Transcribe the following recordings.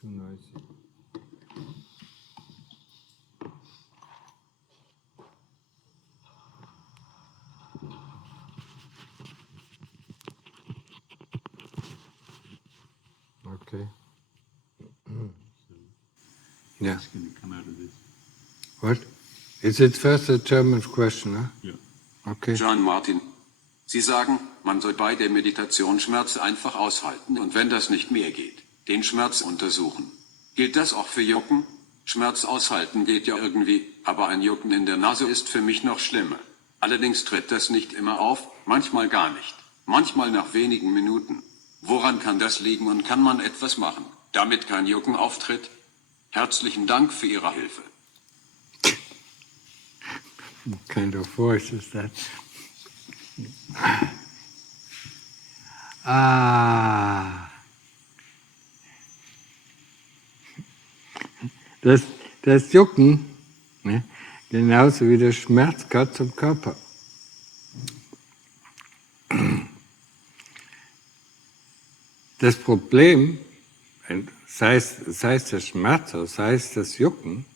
Too noisy. Okay. Yeah. What's going to come out of this? What? Is it first a German question, huh? Yeah. Okay. Ajahn Martin. Sie sagen, man soll bei der Meditation Schmerz einfach aushalten und wenn das nicht mehr geht, den Schmerz untersuchen. Gilt das auch für Jucken? Schmerz aushalten geht ja irgendwie, aber ein Jucken in der Nase ist für mich noch schlimmer. Allerdings tritt das nicht immer auf, manchmal gar nicht. Manchmal nach wenigen Minuten. Woran kann das liegen und kann man etwas machen, damit kein Jucken auftritt? Herzlichen Dank für Ihre Hilfe. What kind of voice is that? Das Jucken, ne, genauso wie der Schmerz gehört zum Körper. Das Problem, sei es der Schmerz oder sei es das Jucken,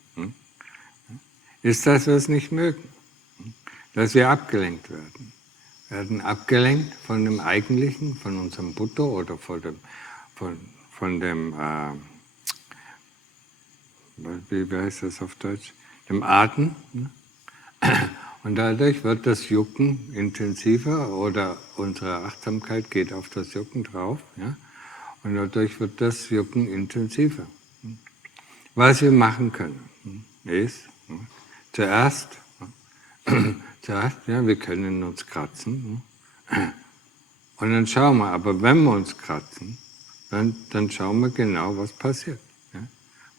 ist, dass wir es nicht mögen, dass wir abgelenkt werden. Wir werden abgelenkt von dem Eigentlichen, von unserem Buddha oder von dem wie heißt das auf Deutsch? Dem Atem. Und dadurch wird das Jucken intensiver oder unsere Achtsamkeit geht auf das Jucken drauf. Ja? Und dadurch wird das Jucken intensiver. Was wir machen können, ist zuerst, ja, wir können uns kratzen. Und dann schauen wir, aber wenn wir uns kratzen, dann schauen wir genau, was passiert. Ja?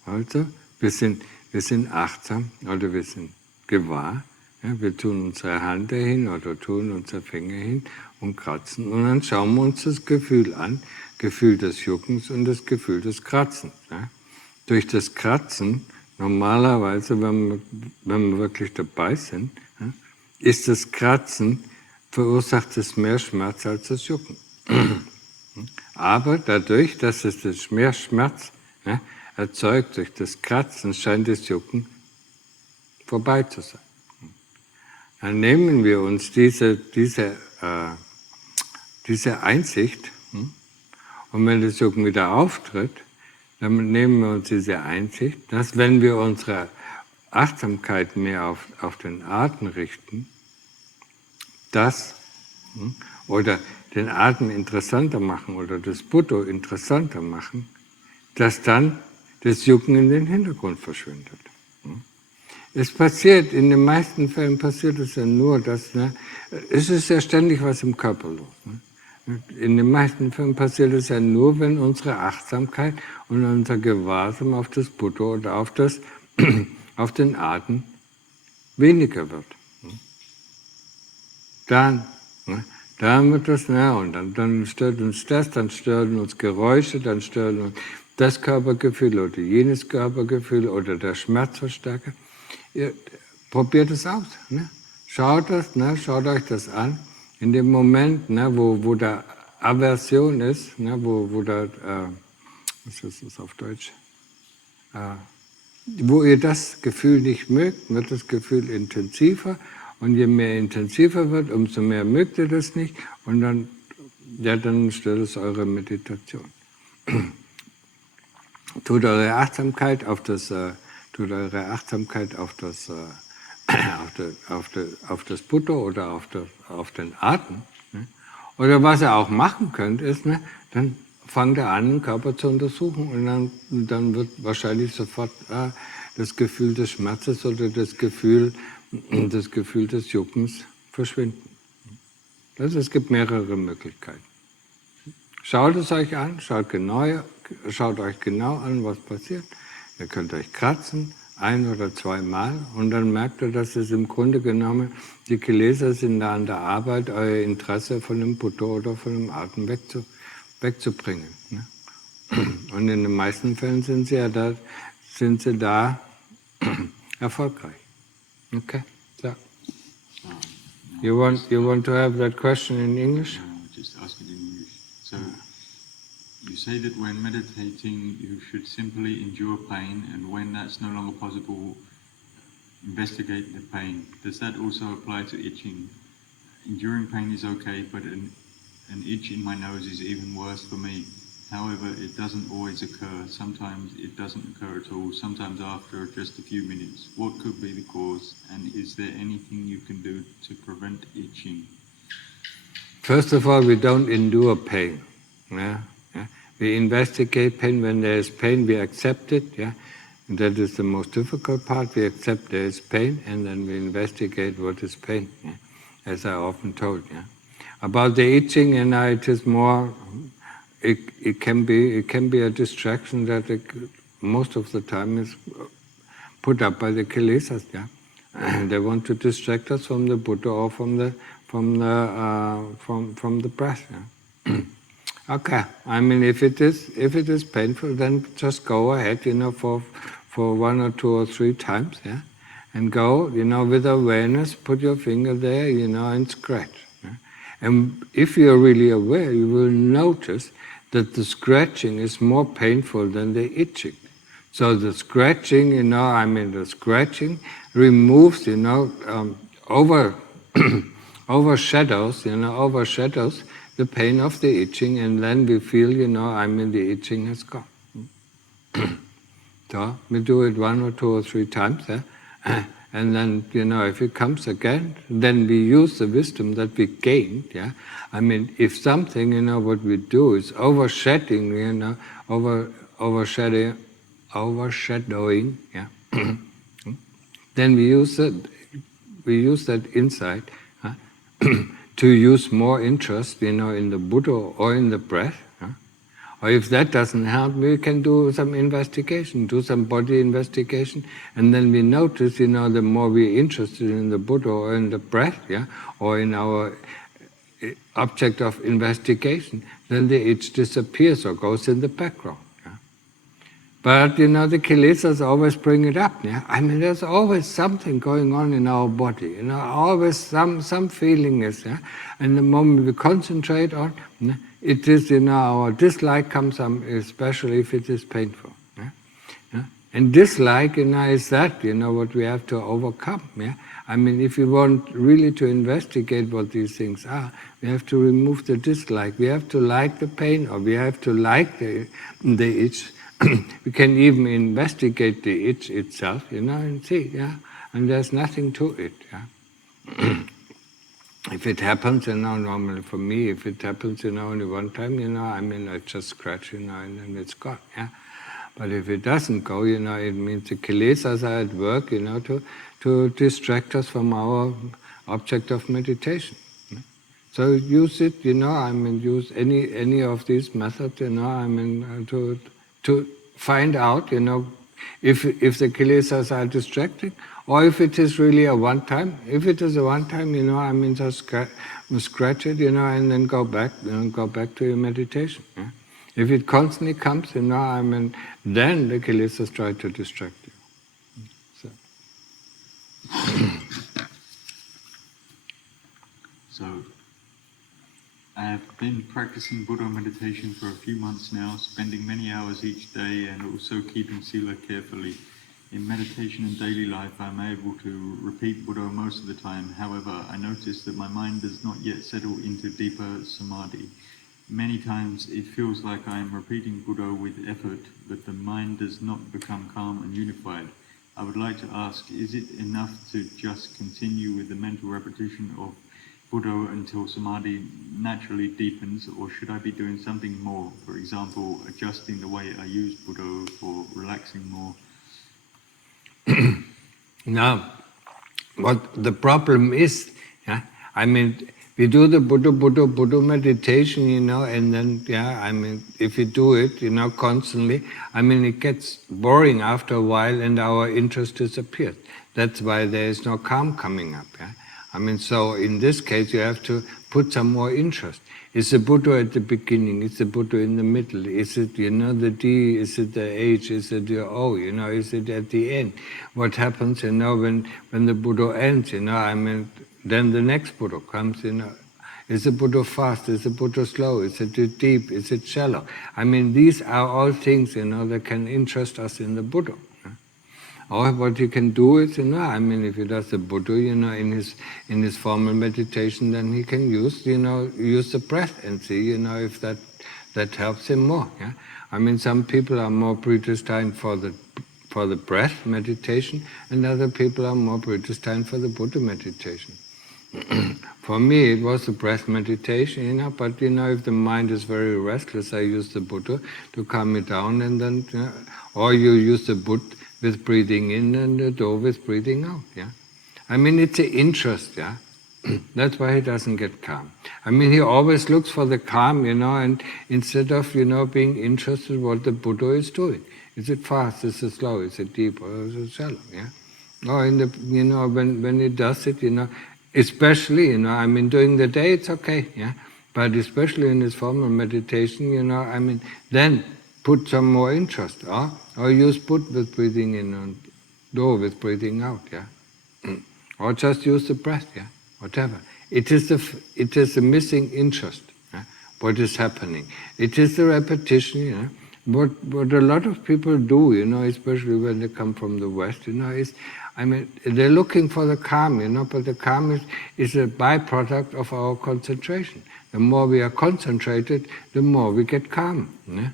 Also, wir sind achtsam oder wir sind gewahr. Ja? Wir tun unsere Hand dahin oder tun unsere Finger hin und kratzen. Und dann schauen wir uns das Gefühl an, Gefühl des Juckens und das Gefühl des Kratzens. Ja? Durch das Kratzen, normalerweise, wenn wir wirklich dabei sind, ja, ist das Kratzen, verursacht es mehr Schmerz als das Jucken. Aber dadurch, dass es das mehr Schmerz erzeugt durch das Kratzen, scheint das Jucken vorbei zu sein. Dann nehmen wir uns diese Einsicht und wenn das Jucken wieder auftritt, dann nehmen wir uns diese Einsicht, dass wenn wir unsere Achtsamkeit mehr auf den Atem richten, oder den Atem interessanter machen oder das Buddha interessanter machen, dass dann das Jucken in den Hintergrund verschwindet. Es passiert, in den meisten Fällen passiert es ja nur, dass, es ist ja ständig was im Körper los. In den meisten Fällen passiert es ja nur, wenn unsere Achtsamkeit und unser Gewahrsam auf das Buddha oder auf den Atem weniger wird. Dann wird das, und dann stört uns das, dann stören uns Geräusche, dann stören uns das Körpergefühl oder jenes Körpergefühl oder der Schmerzverstärker. Ihr probiert es aus. Ne? Schaut euch das an. In dem Moment, wo da Aversion ist, wo da, was ist das auf Deutsch? Wo ihr das Gefühl nicht mögt, wird das Gefühl intensiver. Und je mehr intensiver wird, umso mehr mögt ihr das nicht. Und dann stört es eure Meditation. Tut eure Achtsamkeit auf das Buddha oder auf den Atem. Ne? Oder was ihr auch machen könnt, ist, dann fangt ihr an, den Körper zu untersuchen und dann wird wahrscheinlich sofort das Gefühl des Schmerzes oder das Gefühl des Juckens verschwinden. Also es gibt mehrere Möglichkeiten. Schaut es euch an, schaut euch genau an, was passiert. Ihr könnt euch kratzen, 1 oder 2 Mal, und dann merkt ihr, dass es im Grunde genommen, die Geleser sind da an der Arbeit, euer Interesse von dem Buddha oder von dem Atem wegzubringen. Ne? Und in den meisten Fällen sind sie da erfolgreich. Okay, so. You want to have that question in English? Just ask it in English. So, you say that when meditating, you should simply endure pain, and when that's no longer possible, investigate the pain. Does that also apply to itching? Enduring pain is okay, but an itch in my nose is even worse for me. However, it doesn't always occur. Sometimes it doesn't occur at all, sometimes after just a few minutes. What could be the cause, and is there anything you can do to prevent itching? First of all, we don't endure pain. Yeah? Yeah? We investigate pain. When there is pain, we accept it. Yeah? And that is the most difficult part. We accept there is pain, and then we investigate what is pain, yeah? As I often told. Yeah? About the itching, it is more. It can be a distraction that most of the time is put up by the kilesas. Yeah? They want to distract us from the Buddha or from the breath. Yeah? Okay, I mean, if it is painful, then just go ahead, for 1 or 2 or 3 times, yeah, and go, with awareness, put your finger there, and scratch. Yeah? And if you're really aware, you will notice that the scratching is more painful than the itching. So the scratching, the scratching removes, overshadows the pain of the itching, and then we feel, the itching has gone. So we do it 1 or 2 or 3 times, yeah? And then, if it comes again, then we use the wisdom that we gained, yeah? I mean, if something, what we do is overshadowing, yeah? Then we use that insight to use more interest, in the Buddha or in the breath. Or if that doesn't help, we can do some investigation, do some body investigation, and then we notice, the more we're interested in the Buddha or in the breath, yeah, or in our object of investigation, then the itch disappears or goes in the background. Yeah? But, the kilesas always bring it up. Yeah? I mean, there's always something going on in our body, always some feeling is, yeah? And the moment we concentrate on, it is, our dislike comes, especially if it is painful. Yeah? Yeah? And dislike, is that, what we have to overcome. Yeah? I mean, if you want really to investigate what these things are, we have to remove the dislike. We have to like the pain, or we have to like the itch. We can even investigate the itch itself, and see, yeah, and there's nothing to it. Yeah? If it happens, normally for me, if it happens, only one time, I just scratch, and then it's gone. Yeah? But if it doesn't go, it means the kilesas are at work, to distract us from our object of meditation. So use it, use any of these methods, to find out, if the kilesas are distracting, or if it is really a one-time. If it is a one-time, just scratch it, and then go back to your meditation. Yeah? If it constantly comes, then the kilesas try to distract you. So, I have been practicing Buddha meditation for a few months now, spending many hours each day and also keeping sila carefully. In meditation and daily life, I'm able to repeat Buddha most of the time. However, I notice that my mind does not yet settle into deeper samadhi. Many times it feels like I am repeating Buddha with effort, but the mind does not become calm and unified. I would like to ask, is it enough to just continue with the mental repetition of Buddha until samadhi naturally deepens, or should I be doing something more? For example, adjusting the way I use Buddha for relaxing more. Now, what the problem is, yeah, we do the Buddha meditation, and then, yeah, if we do it, constantly, it gets boring after a while, and our interest disappears. That's why there is no calm coming up. Yeah? So in this case, you have to put some more interest. Is the Buddha at the beginning? Is the Buddha in the middle? Is it, the D? Is it the H? Is it the O? Is it at the end? What happens, when the Buddha ends? then the next Buddha comes, is the Buddha fast? Is the Buddha slow? Is it deep? Is it shallow? I mean, these are all things, that can interest us in the Buddha. Or what you can do is, I mean, if he does the Buddha, in his formal meditation, then he can use the breath and see, if that helps him more. Yeah? I mean, some people are more predestined for the breath meditation, and other people are more predestined for the Buddha meditation. For me, it was the breath meditation, but if the mind is very restless, I use the Buddha to calm it down, and then, or you use the Buddha with breathing in and the Do with breathing out. Yeah, I mean, it's an interest. Yeah, that's why he doesn't get calm. I mean, he always looks for the calm, and instead of being interested what the Buddha is doing. Is it fast? Is it slow? Is it deep? Or is it shallow? Yeah. Or in the when he does it, especially I mean, during the day it's okay. Yeah. But especially in his formal meditation, I mean, then put some more interest, or use put with breathing in and Do with breathing out, yeah, or just use the breath, yeah, whatever. It is the missing interest, yeah? What is happening. It is the repetition, yeah. What a lot of people do, especially when they come from the West, is, I mean, they're looking for the calm, but the calm is a byproduct of our concentration. The more we are concentrated, the more we get calm. Yeah?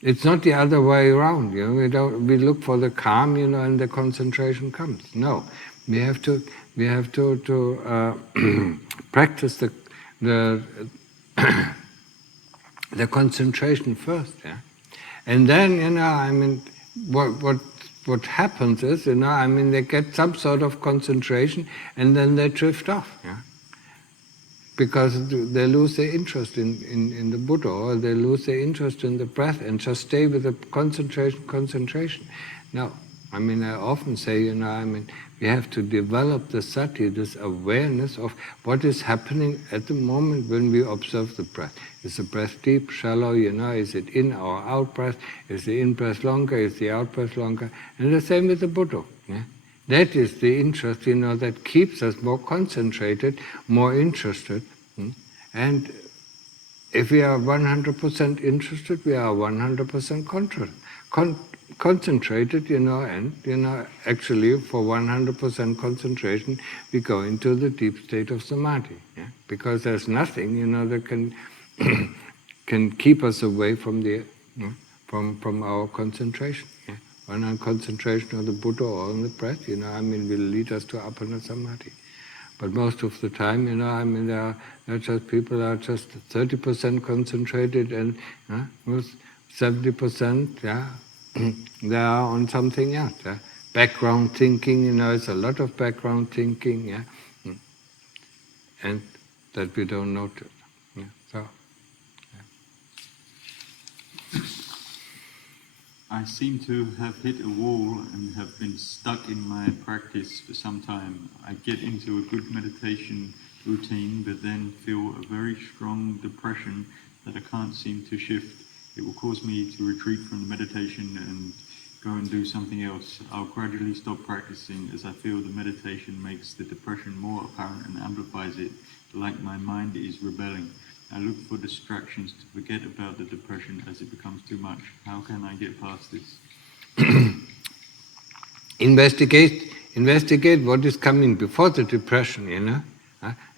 It's not the other way around. We look for the calm, and the concentration comes. No, we have to practice the concentration first. Yeah, and then I mean, what happens is I mean, they get some sort of concentration, and then they drift off. Yeah. Because they lose their interest in the Buddha, or they lose their interest in the breath, and just stay with the concentration. Now, I mean, I often say, I mean, we have to develop the sati, this awareness of what is happening at the moment when we observe the breath. Is the breath deep, shallow, is it in or out breath? Is the in-breath longer? Is the out-breath longer? And the same with the Buddha. Yeah? That is the interest, that keeps us more concentrated, more interested. And if we are 100% interested, we are 100% concentrated, and, actually for 100% concentration, we go into the deep state of samadhi. Yeah? Because there's nothing, that can keep us away from from our concentration. Yeah? When on concentration on the Buddha or on the breath, I mean, will lead us to appana samadhi. But most of the time, I mean, people are just 30% concentrated, and 70%, yeah, they are on something else. Yeah? Background thinking, it's a lot of background thinking, yeah, and that we don't notice. Yeah? So. I seem to have hit a wall and have been stuck in my practice for some time. I get into a good meditation routine, but then feel a very strong depression that I can't seem to shift. It will cause me to retreat from the meditation and go and do something else. I'll gradually stop practicing as I feel the meditation makes the depression more apparent and amplifies it, like my mind is rebelling. I look for distractions to forget about the depression as it becomes too much. How can I get past this? Investigate what is coming before the depression,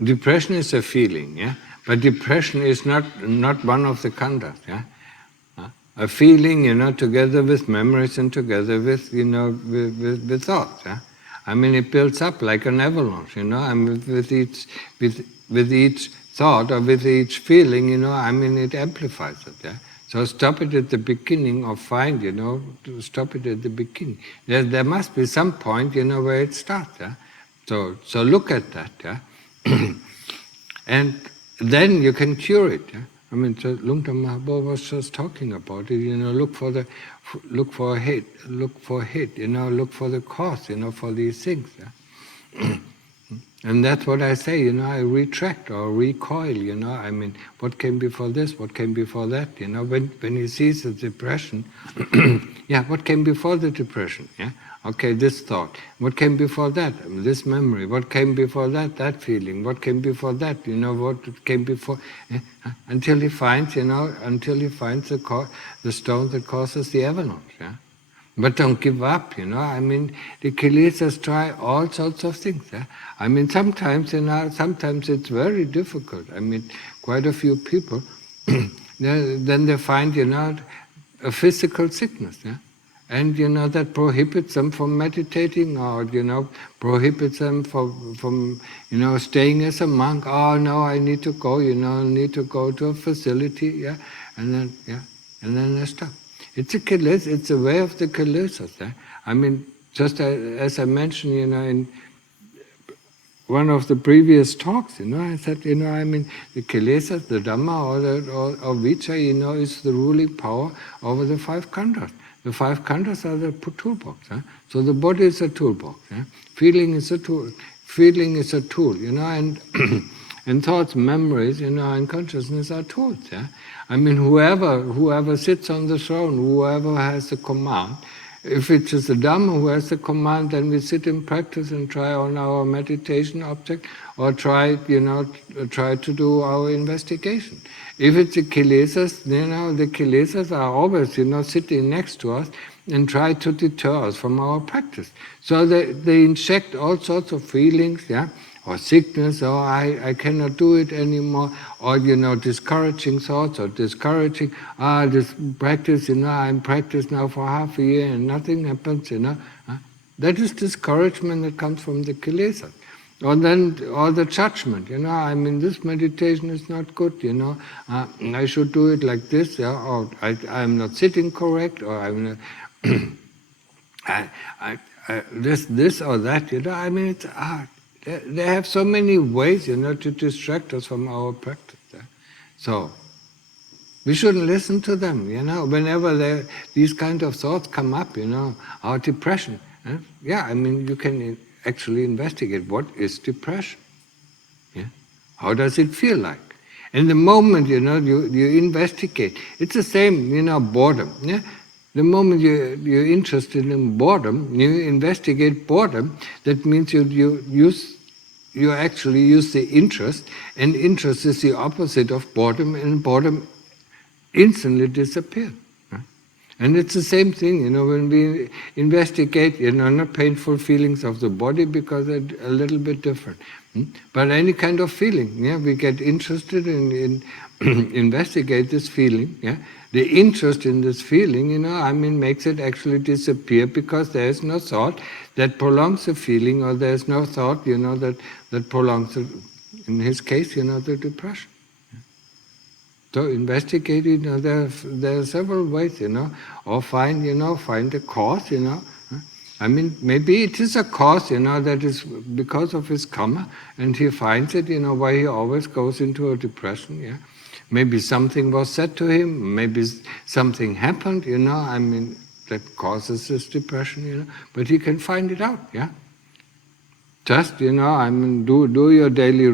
Depression is a feeling, yeah? But depression is not one of the khandhas, yeah? A feeling, together with memories and together with, with thoughts, yeah? I mean, it builds up like an avalanche, I mean, with each thought or with each feeling, I mean, it amplifies it. Yeah? So stop it at the beginning, or find, to stop it at the beginning. There must be some point, where it starts. Yeah? So look at that, yeah? And then you can cure it. Yeah? I mean, so Lungtam Mahabodhi was just talking about it. Look for hate, look for the cause, for these things. Yeah? And that's what I say, you know, I retract or recoil, you know, I mean, what came before this, what came before that, you know, when he sees the depression, yeah, what came before the depression, yeah? Okay, this thought. What came before that? This memory. What came before that? That feeling. What came before that? You know, what came before? Yeah? Until he finds, you know, the stone that causes the avalanche, yeah? But don't give up, you know. I mean, the kilesas try all sorts of things. Yeah? I mean, sometimes, you know, sometimes it's very difficult. I mean, quite a few people, then they find, you know, a physical sickness. Yeah? And, you know, that prohibits them from meditating, or, you know, prohibits them from, you know, staying as a monk. Oh, no, I need to go, you know, I need to go to a facility, yeah? And then they stop. It's a kilesa, it's a way of the kilesas. Eh? I mean, just as I mentioned, you know, in one of the previous talks, you know, I said, you know, I mean, the kilesas, the Dhamma or Vicca, you know, is the ruling power over the 5 khandhas. The 5 khandhas are the toolbox. Eh? So the body is a toolbox. Eh? Feeling is a tool. Feeling is a tool, you know, and and thoughts, memories, you know, and consciousness are tools. Yeah? I mean, whoever sits on the throne, whoever has the command, if it is the Dhamma who has the command, then we sit in practice and try on our meditation object, or try to do our investigation. If it's the kilesas, you know, the kilesas are always, you know, sitting next to us and try to deter us from our practice. So they inject all sorts of feelings, yeah, or sickness, or I cannot do it anymore, or, you know, discouraging thoughts, or discouraging, this practice, you know, I'm practiced now for half a year and nothing happens, you know. That is discouragement that comes from the kilesa. Or the judgment, you know, I mean, this meditation is not good, you know, I should do it like this, yeah, or I'm not sitting correct, or I'm not, this or that, you know, I mean, it's art. They have so many ways, you know, to distract us from our practice. Yeah? So, we shouldn't listen to them, you know, whenever these kind of thoughts come up, you know, our depression. Yeah, I mean, you can actually investigate what is depression. Yeah? How does it feel like? And the moment, you know, you investigate, it's the same, you know, boredom. Yeah? The moment you're interested in boredom, you investigate boredom, that means you actually use the interest, and interest is the opposite of boredom, and boredom instantly disappears. Right? And it's the same thing, you know, when we investigate, you know, not painful feelings of the body, because they're a little bit different. But any kind of feeling, yeah, we get interested in investigate this feeling, yeah. The interest in this feeling, you know, I mean, makes it actually disappear, because there is no thought that prolongs the feeling, or there is no thought, you know, that prolongs, in his case, you know, the depression. So investigate, you know, there are several ways, you know, or find the cause, you know. I mean, maybe it is a cause, you know, that is because of his karma, and he finds it, you know, why he always goes into a depression, yeah. Maybe something was said to him, maybe something happened, you know, I mean, that causes this depression, you know, but he can find it out, yeah. Just, you know, I mean, do your daily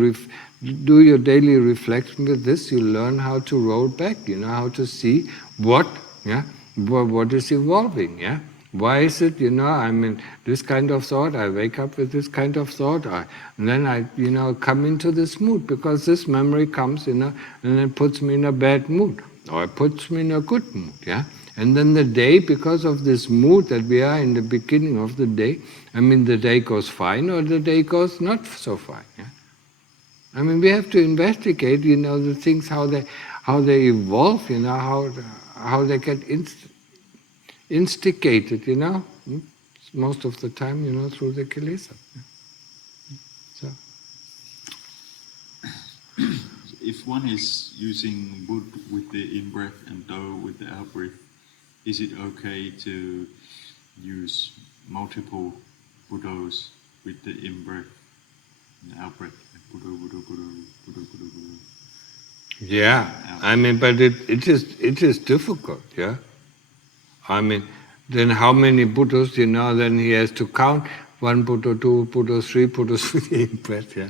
reflection with this. You learn how to roll back, you know, how to see what is evolving, yeah. Why is it, you know, I mean, this kind of thought, I wake up with this kind of thought, and then I, you know, come into this mood, because this memory comes, you know, and it puts me in a bad mood, or it puts me in a good mood, yeah. And then the day, because of this mood that we are in the beginning of the day, I mean, the day goes fine, or the day goes not so fine, yeah. I mean, we have to investigate, you know, the things, how they evolve, you know, how they get instigated, you know, most of the time, you know, through the kilesa. So, if one is using Bud with the in-breath and Do with the out-breath, is it okay to use multiple Buddhos with the in-breath and the out-breath? Buddha, Buddha, Buddha, Buddha, Buddha, Buddha. yeah, I mean, but it is difficult, yeah. I mean, then how many Buddhas, you know, then he has to count. one Buddha, two Buddhas, three Buddhas with the breath, yeah.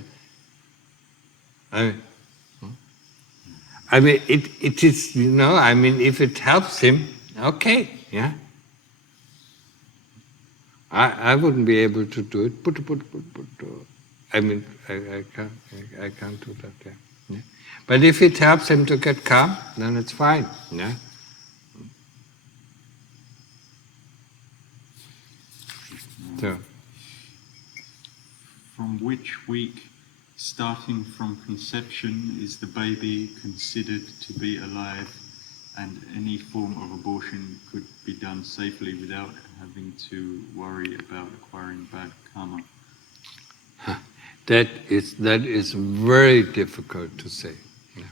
I mean, it is, I mean, if it helps him, okay, yeah. I wouldn't be able to do it. I mean, I can't do that, yeah. But if it helps him to get calm, then it's fine, yeah. So. From which week, starting from conception, is the baby considered to be alive, and any form of abortion could be done safely without having to worry about acquiring bad karma? That is very difficult to say. Yeah.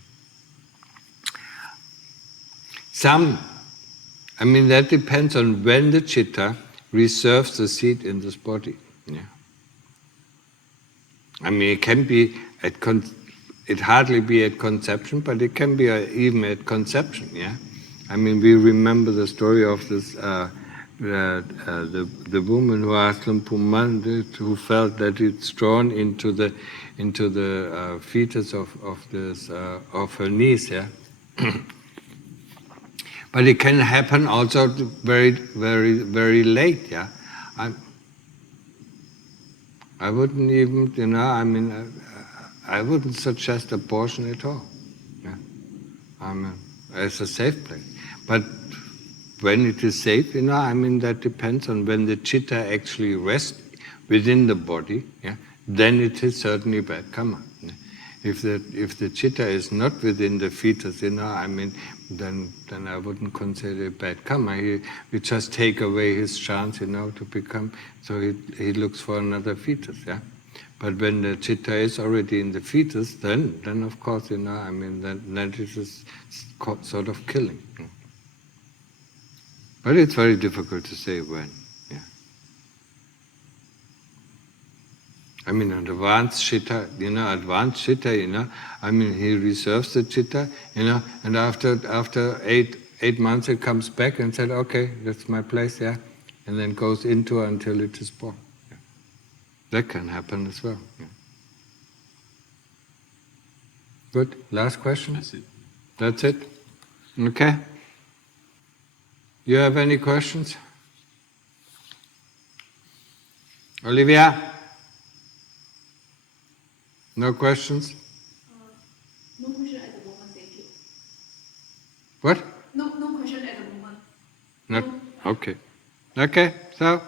I mean, that depends on when the chitta reserves the seed in this body. Yeah. I mean, it can be it hardly be at conception, but it can be even at conception. Yeah. I mean, we remember the story of this the woman who asked Lumpuman, who felt that it's drawn into the fetus of her niece. Yeah. But it can happen also very, very, very late. Yeah. I wouldn't even, I mean, I wouldn't suggest abortion at all. Yeah. I mean, it's a safe place. But when it is safe, I mean, that depends on when the chitta actually rests within the body, yeah, then it is certainly bad karma. Yeah. If the chitta is not within the fetus, I mean, then I wouldn't consider it bad karma. We just take away his chance, to become, so he looks for another fetus, yeah. But when the chitta is already in the fetus, then of course, I mean, then it is sort of killing. Yeah. But it's very difficult to say when. Yeah. I mean, advanced chitta, I mean, he reserves the chitta, and after 8 months it comes back and said, okay, that's my place, yeah, and then goes into until it is born. Yeah. That can happen as well. Yeah. Good. Last question? That's it. That's it? Okay. You have any questions? Olivia? No questions? No question at the moment, thank you. What? No question at the moment. No. Okay. Okay, so.